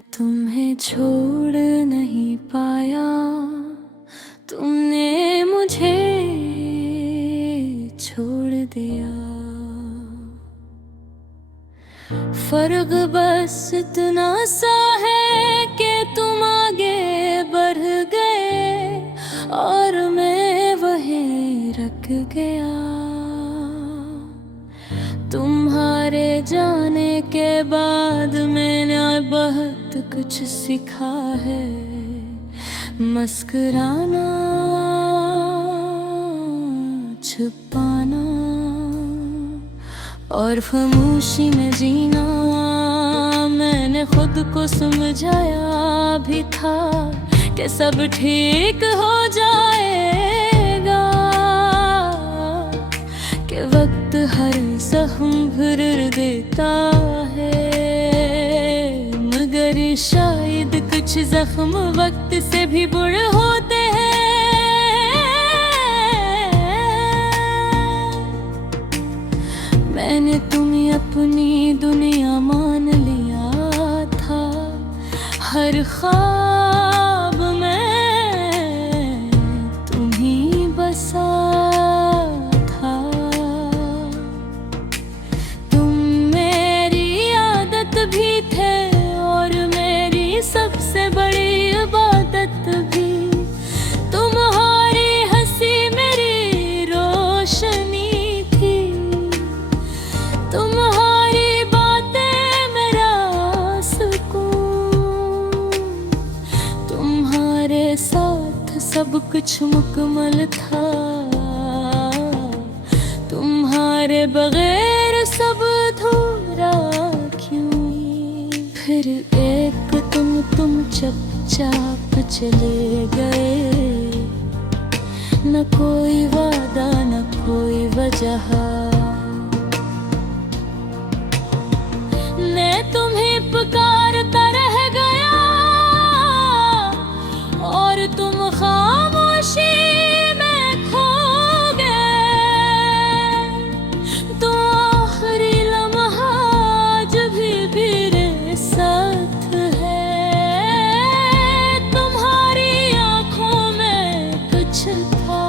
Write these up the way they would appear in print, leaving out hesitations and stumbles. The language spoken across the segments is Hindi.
तुम्हें छोड़ नहीं पाया, तुमने मुझे छोड़ दिया। फर्क बस इतना सा है कि तुम आगे बढ़ गए और मैं वहीं रुक गया। तुम्हारे जाने के बाद मैंने बहुत कुछ सीखा है, मुस्कुराना, छुपाना और खामोशी में जीना। मैंने खुद को समझाया भी था कि सब ठीक हो जाएगा, कि वक्त हर जख्म भर देता है, मगर शायद कुछ जख्म वक्त से भी बुरे होते हैं। मैंने तुम्हें अपनी दुनिया मान लिया था, हर ख्वाब में तुम्ही बसा था। तुम मेरी आदत भी थे और मेरी सबसे बड़ी इबादत भी। तुम्हारी हंसी मेरी रोशनी थी, तुम्हारी बातें मेरा सुकून। तुम्हारे साथ सब कुछ मुकम्मल था, तुम्हारे बगैर सब अधूरा क्यों। फिर एक तुम चुपचाप चले गए, न कोई वादा न कोई वजह। मैं तुम्हें पुकारता रह गया और तुम खामोशी में खो गए। तो आखिरी लम्हा आज भी मेरे साथ है, तुम्हारी आंखों में कुछ था,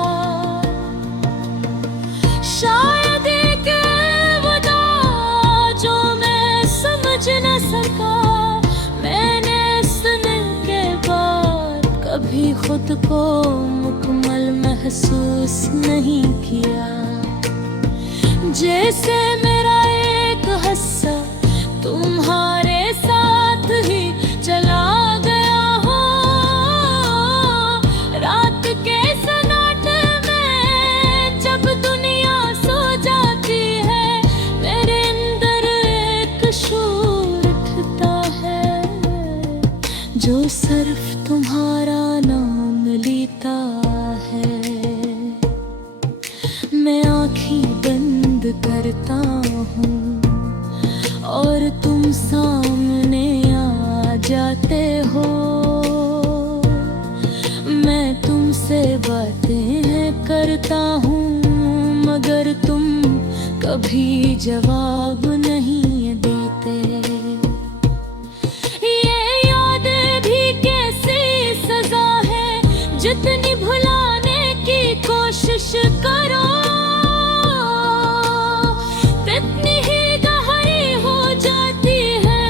शायद एक वदा जो मैं समझ न सका। मैंने सुनने के बाद कभी खुद को मुकम्मल महसूस नहीं किया, जैसे मेरा एक हिस्सा तुम्हारे साथ ही चला गया हो। रात के सन्नाटे में जब दुनिया सो जाती है, मेरे अंदर एक शोर उठता है जो सिर्फ तुम्हारा नाम लेता है। मैं आँखें बंद करता हूँ और तुम सामने आ जाते हो। मैं तुमसे बातें करता हूँ मगर तुम कभी जवाब नहीं देते। ये याद भी कैसी सजा है, जितनी भुलाने की कोशिश करो तितनी ही गहरी हो जाती है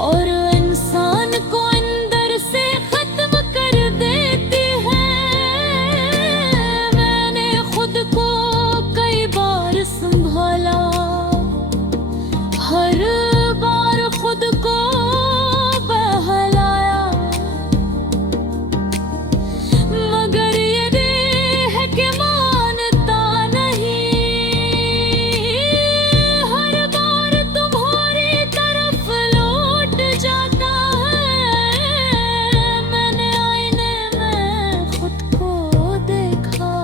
और इंसान को अंदर से खत्म कर देती है। मैंने खुद को कई बार संभाला, हर बार खुद को बहलाया, मगर ये दिल है कि मानता नहीं। हर बार तुम्हारी तरफ लौट जाता है। मैंने आईने में खुद को देखा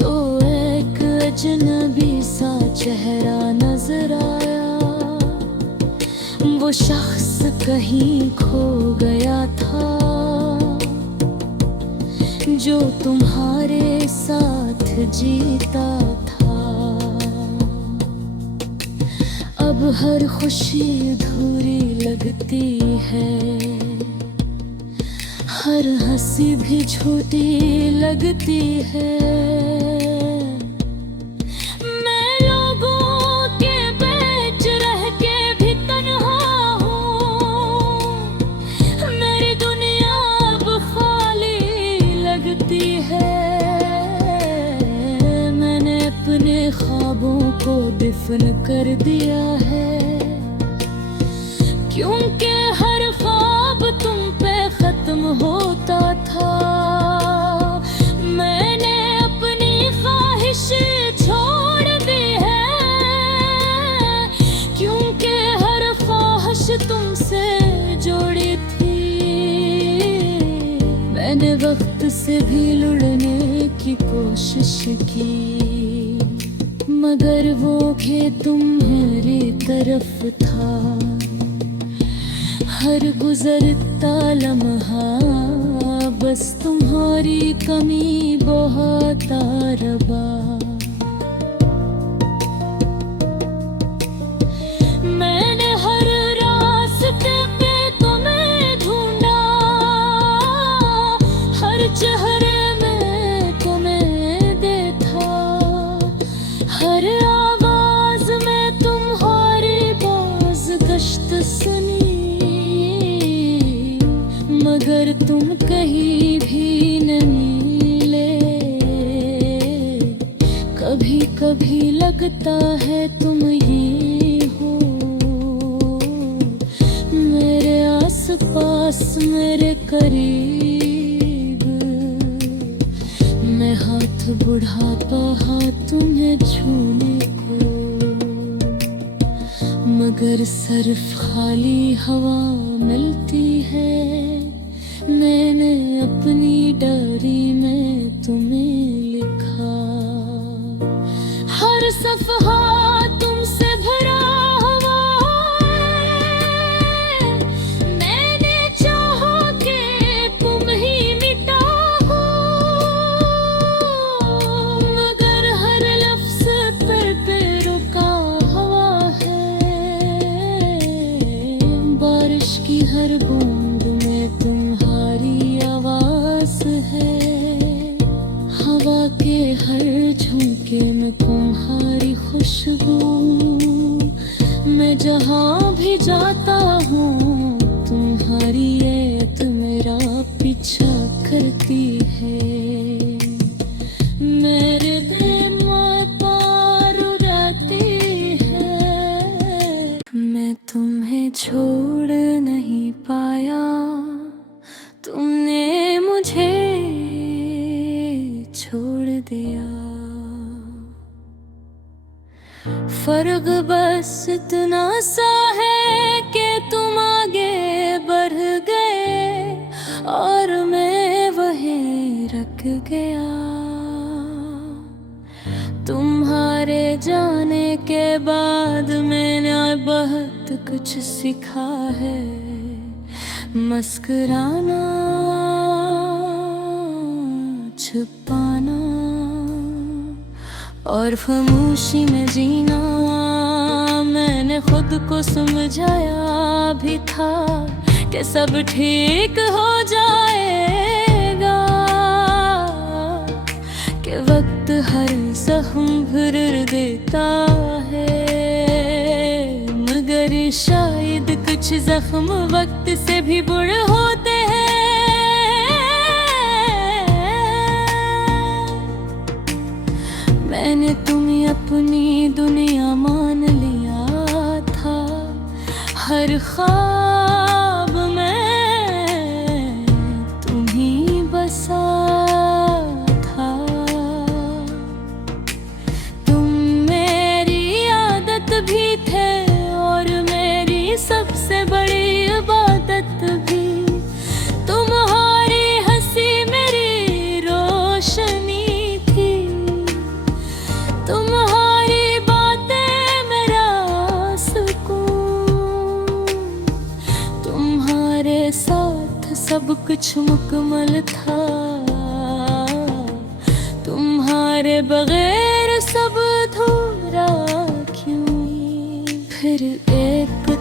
तो एक अजनबी सा चेहरा नजर आया। वो शख्स कहीं खो गया था जो तुम्हारे साथ जीता था। अब अब हर खुशी अधूरी लगती है, हर हंसी भी झूठी लगती है। मैं लोगों के बीच रह के भी तन्हा हूँ, मेरी दुनिया अब खाली लगती है। मैंने अपने ख्वाबों को दफन कर दिया है, क्योंकि हर ख्वाब तुम पे खत्म होता था। मैंने अपनी ख्वाहिश छोड़ दी है, क्योंकि हर ख्वाहिश तुमसे जोड़ी थी। मैंने वक्त से भी लड़ने की कोशिश की, मगर वो भी तुम्हारी तरफ था। हर गुजरता लम्हा बस तुम्हारी कमी बहुत रबा। मैंने हर रास्ते पे तुम्हें ढूंढा, हर चेहरे में तुम्हें देखा, हर आवाज में तुम्हारी बाज़गश्त सुनी। मगर तुम कहीं भी न मिले, कभी कभी लगता है तुम ही हो मेरे आस पास, मेरे करीब। मैं हाथ बढ़ाता हाथ तुम्हें छूने को, मगर सिर्फ खाली हवा मिलती है। मैंने अपनी डायरी में तुम्हें लिखा, हर सफ़हा तुमसे भरा हुआ है। मैंने चाहा कि तुम ही मिटा हो, मगर हर लफ्ज़ पे रुका हुआ है। बारिश की हर बूंद में तुम्हारी आवाज़ है, हवा के हर झोंके में तुम्हारी खुशबू। मैं जहाँ भी जाता हूँ तुम्हारी याद मेरा पीछा करती है। मेरे दिल में पार उड़ाती है। मैं तुम्हें छोड़ नहीं पाया, तुमने मुझे छोड़ दिया। फर्क बस इतना सा है कि तुम आगे बढ़ गए और मैं वहीं रख गया। तुम्हारे जाने के बाद मैंने बहुत कुछ सीखा है, मुस्कुराना, छुपाना और खामोशी में जीना। मैंने खुद को समझाया भी था कि सब ठीक हो जाएगा, कि वक्त हर जख्म भर देता है। मगर शायद कुछ जख्म वक्त से भी बुरे होते हैं। मैंने तुम्हें अपनी दुनिया मान लिया था, हर ख्वाब में तुम ही बसा था। तुम मेरी आदत भी थे और मेरी सबसे बड़ी इबादत भी। तुम्हारी हंसी मेरी रोशनी थी, तुम्हारी बातें मेरा सुकून। तुम्हारे साथ सब कुछ मुकम्मल था, तुम्हारे बगैर सब अधूरा क्यों। फिर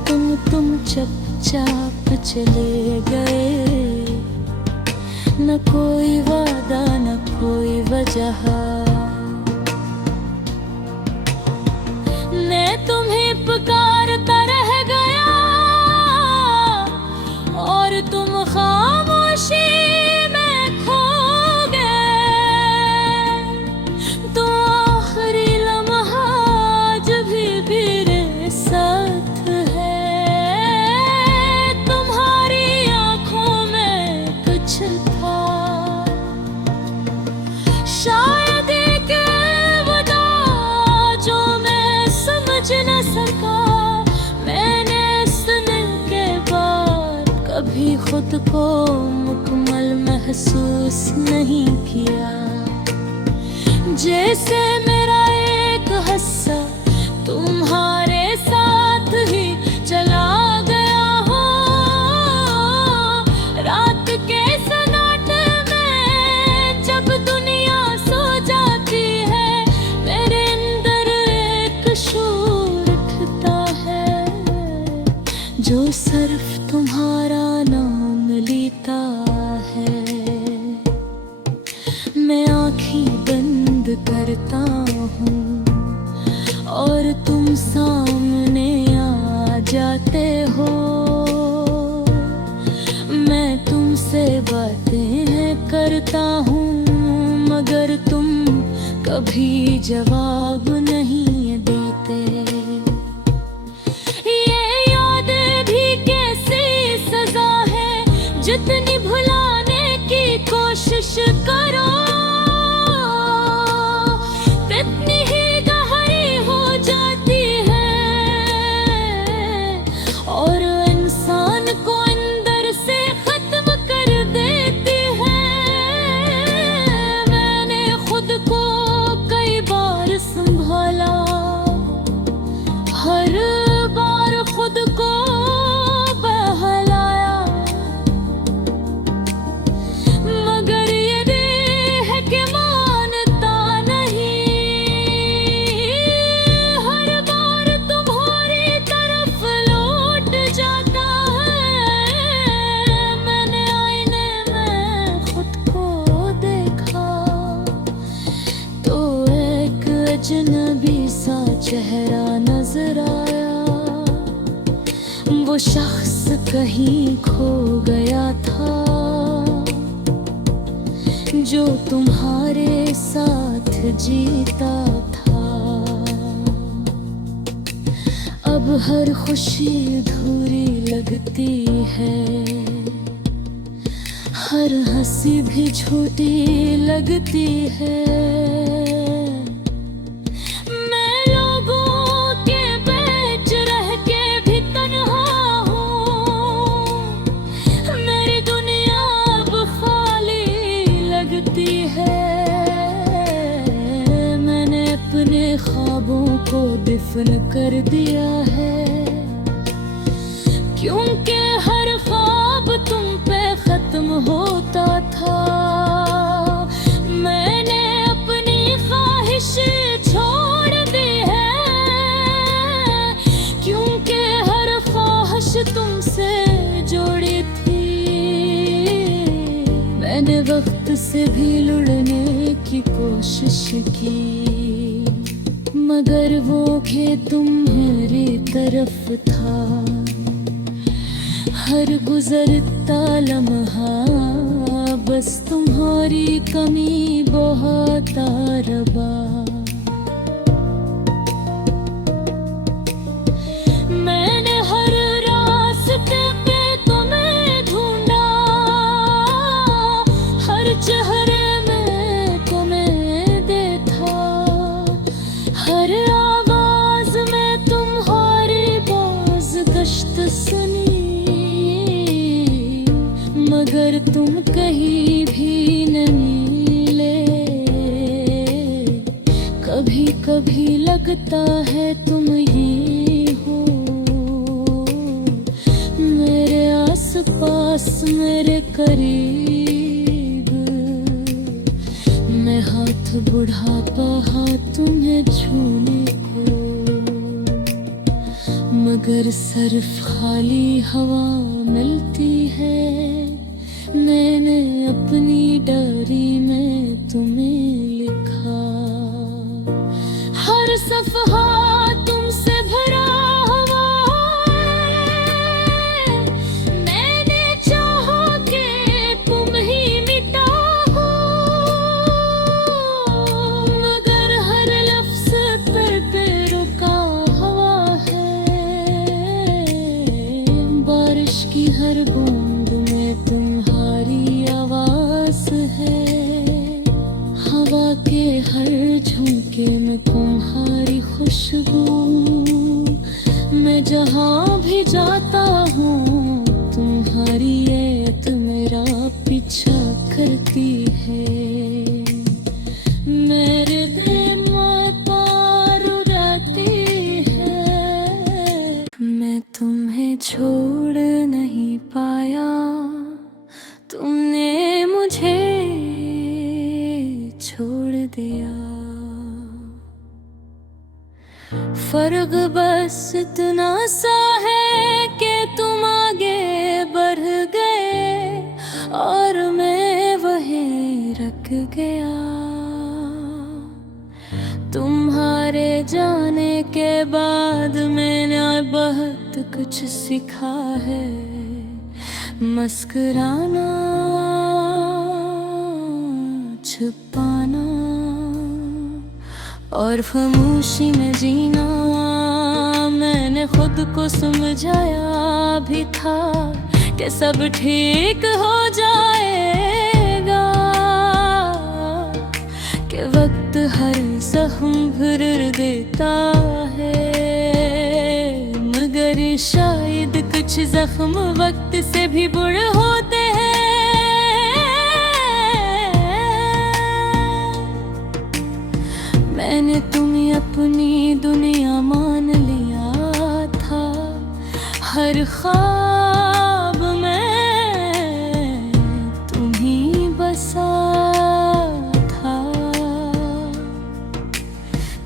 तुम चुपचाप चले गए, न कोई वादा न कोई वजह। मैं तुम्हें पुकारता रह गया और तुम खामोशी में खो गए। तो आखिरी लम्हा आज भी मेरे साथ है, तुम्हारी आंखों में कुछ था। शायद एक वदा जो मैं समझ न सका। मैंने सुनने के बाद कभी खुद को मुकम्मल महसूस नहीं किया। जैसे मेरा एक हिस्सा तुम्हारे साथ ही चला गया हो। रात के सन्नाटे में जब दुनिया सो जाती है, मेरे अंदर एक शोर उठता है जो सिर्फ तुम्हारा नाम लेता है। मैं आँखें बंद करता हूँ और तुम सामने आ जाते हो। मैं तुमसे बातें करता हूँ मगर तुम कभी जवाब नहीं देते। ये याद भी कैसी सजा है, जितनी भुलाने की कोशिश करो तितनी ही गहरी हो जाती है और इंसान को अंदर से खत्म कर देती है। मैंने खुद को कई बार संभाला, हर बार खुद को बहलाया, मगर ये देह के मानता नहीं। हर बार तुम्हारी तरफ लौट जाता है। मैंने आईने में खुद को देखा तो एक अजनबी सा चेहरा नजर आया। वो शख्स कहीं खो गया था जो तुम्हारे साथ जीता था। अब हर खुशी अधूरी लगती है, हर हंसी भी झूठी लगती है। मैं लोगों के बीच रह के भी तन्हा हूँ, मेरी दुनिया अब खाली लगती है। मैंने अपने ख्वाबों को दफन कर दिया है, क्योंकि हर ख्वाब तुम पे खत्म होता था। मैंने अपनी ख्वाहिश छोड़ दी है, क्योंकि हर ख्वाहिश तुमसे जोड़ी थी। मैंने वक्त से भी लड़ने की कोशिश की, मगर वो कि तुम्हारी तरफ था। हर गुजरता लम्हा बस तुम्हारी कमी बहुत रबा। मैंने हर रास्ते पे तुम्हें ढूंढा, हर चेहरे में तुम्हें देखा, हर आवाज में तुम्हारी बाज गश्त सुनी, मगर तुम कहीं भी न मिले। कभी कभी लगता है तुम ही हो मेरे आसपास, मेरे करीब। मैं हाथ बढ़ाता हाँ तुम्हें छूने को, मगर सिर्फ खाली हवा मिलती है। मैंने अपनी डायरी में तुम्हें लिखा, हर सफहा तुमसे भरा हुआ है। मैंने चाहा कि तुम ही मिटा हो, मगर हर लफ्ज पे रुका हुआ है। बारिश की हर बूंद में तुम्हारी आवाज है, हवा के हर झोंके में तुम्हारी खुशबू। मैं जहाँ भी जाता हूँ तुम्हारी याद मेरा पीछा करती है। मेरे दिल में पार उड़ाती है। मैं तुम्हें छोड़ नहीं पाया, तुमने मुझे छोड़ दिया। फर्क बस इतना सा है कि तुम आगे बढ़ गए और मैं वहीं रख गया। तुम्हारे जाने के बाद मैंने बहुत कुछ सीखा है, मुस्कुराना, छुपाना और खामोशी में जीना। मैंने खुद को समझाया भी था कि सब ठीक हो जाएगा, कि वक्त हर जख्म भर देता है। मगर शायद कुछ जख्म वक्त से भी बुरे होते हैं। मैंने तुम्हें अपनी दुनिया मान लिया था, हर ख्वाब में तुम्हीं बसा था।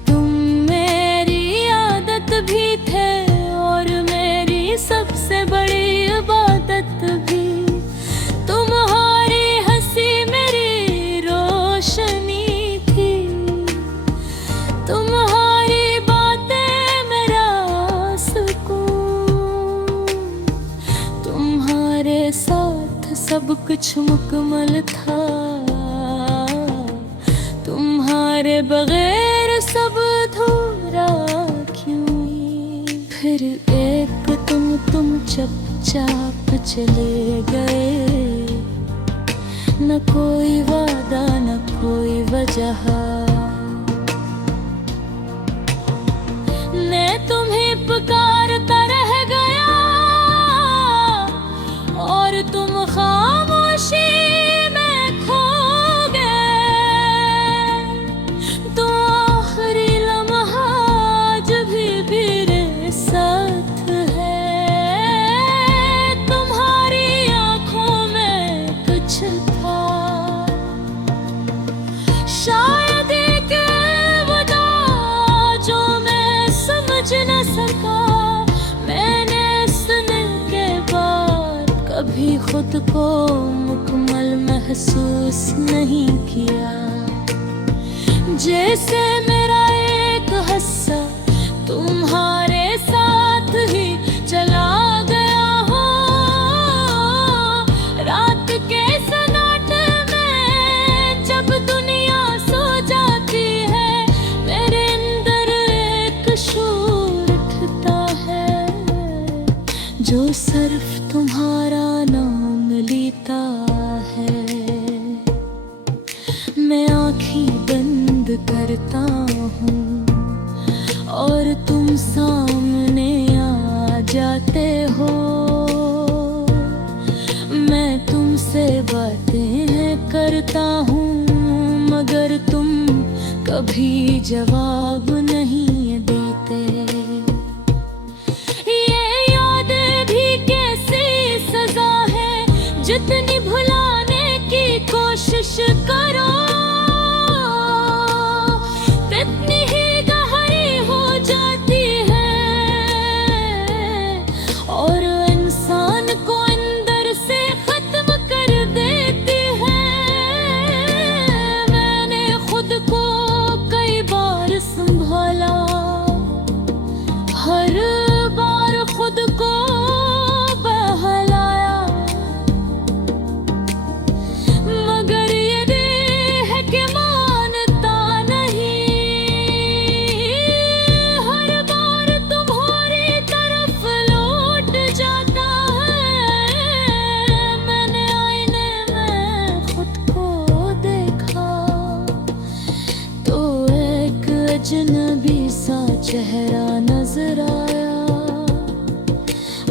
तुम मेरी आदत भी थे और मेरी सबसे बड़ी इबादत भी। तुम्हारी हंसी मेरी रोशनी थी, तुम्हारी बातें मेरा सुकून। तुम्हारे साथ सब कुछ मुकम्मल था, तुम्हारे बगैर सब अधूरा क्यों। फिर एक तुम चुपचाप चले गए, न कोई वादा न कोई वजह। मैं तुम्हें पुकारता रह गया और तुम खामोशी में खो गए। तो आखिरी लम्हा आज भी मेरे साथ है। तुम्हारी आंखों में कुछ था, शायद एक अलविदा जो मैं समझ न सका। मैंने सुनने के बाद कभी खुद को मुकम्मल महसूस नहीं किया, जैसे मेरा एक हिस्सा तुम्हारे साथ ही चला गया हो। रात के सन्नाटे में जब दुनिया सो जाती है, मेरे अंदर एक शोर उठता है जो सिर्फ तुम्हारा नाम लेता है। मैं आँखें बंद करता हूँ और तुम सामने आ जाते हो। मैं तुमसे बातें करता हूँ मगर तुम कभी जवाब नहीं देते। ये याद भी कैसी सजा है, जितनी भुलाने की कोशिश करो तितनी ही गहरी हो जाती है।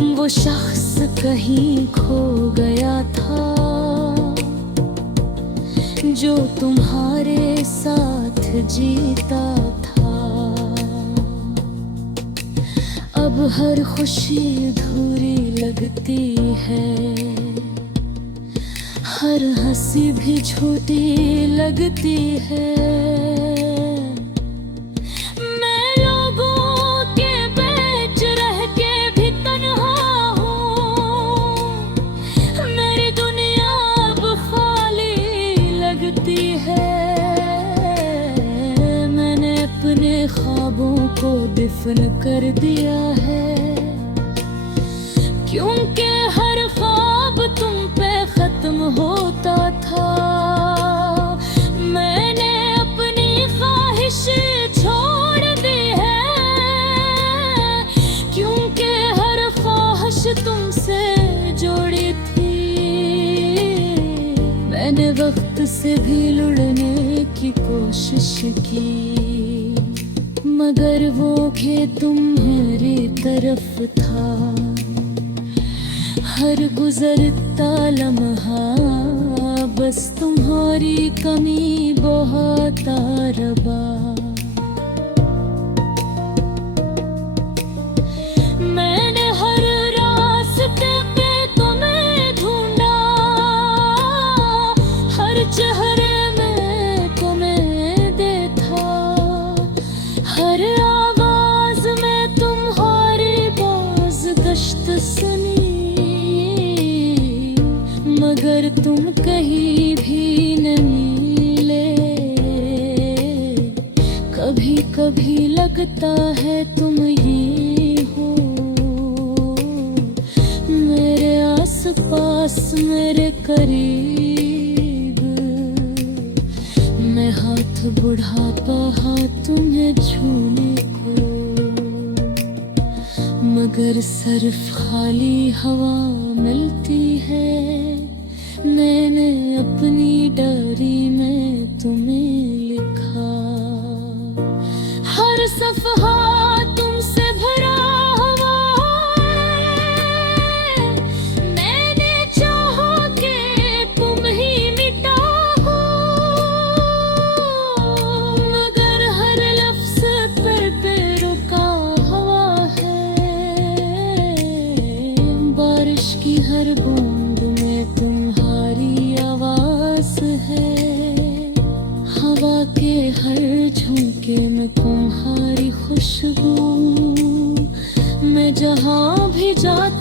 वो शख्स कहीं खो गया था जो तुम्हारे साथ जीता था। अब हर खुशी अधूरी लगती है, हर हंसी भी झूठी लगती है। मैं लोगों के बीच रह के भी तन्हा हूँ, मेरी दुनिया अब खाली लगती है। मैंने अपने ख्वाबों को दफन कर दिया है, क्योंकि हर ख्वाब तुम पे खत्म होता था। मैंने अपनी ख्वाहिश छोड़ दी है, क्योंकि हर ख्वाहिश तुमसे जोड़ी थी। मैंने वक्त से भी लड़ने की कोशिश की, मगर वो कि तुम्हारी तरफ था। हर गुजरता लम्हा बस तुम्हारी कमी बहुत रबा। मैंने हर रास्ते पे तुम्हें ढूंढा, हर चेहरे में तुम्हें देखा, हर आवाज में तुम्हारी बाज़गश्त सुनी। मगर तुम कहीं भी न मिले, कभी कभी लगता है तुम ही हो मेरे आस पास, मेरे करीब। मैं हाथ बढ़ाता हाथ तुम्हें छूने को, मगर सिर्फ खाली हवा मिलती है। मैंने अपनी डायरी में तुम्हें लिखा, हर सफ़हा तुमसे भरा हुआ है। मैंने चाहा कि तुम ही मिटा हो, मगर हर लफ्ज़ पे रुका हुआ है। बारिश की हर बूंद में तुम्हारी आवाज़ है, हवा के हर झोंके में तुम्हारी खुशबू। मैं जहाँ भी जाती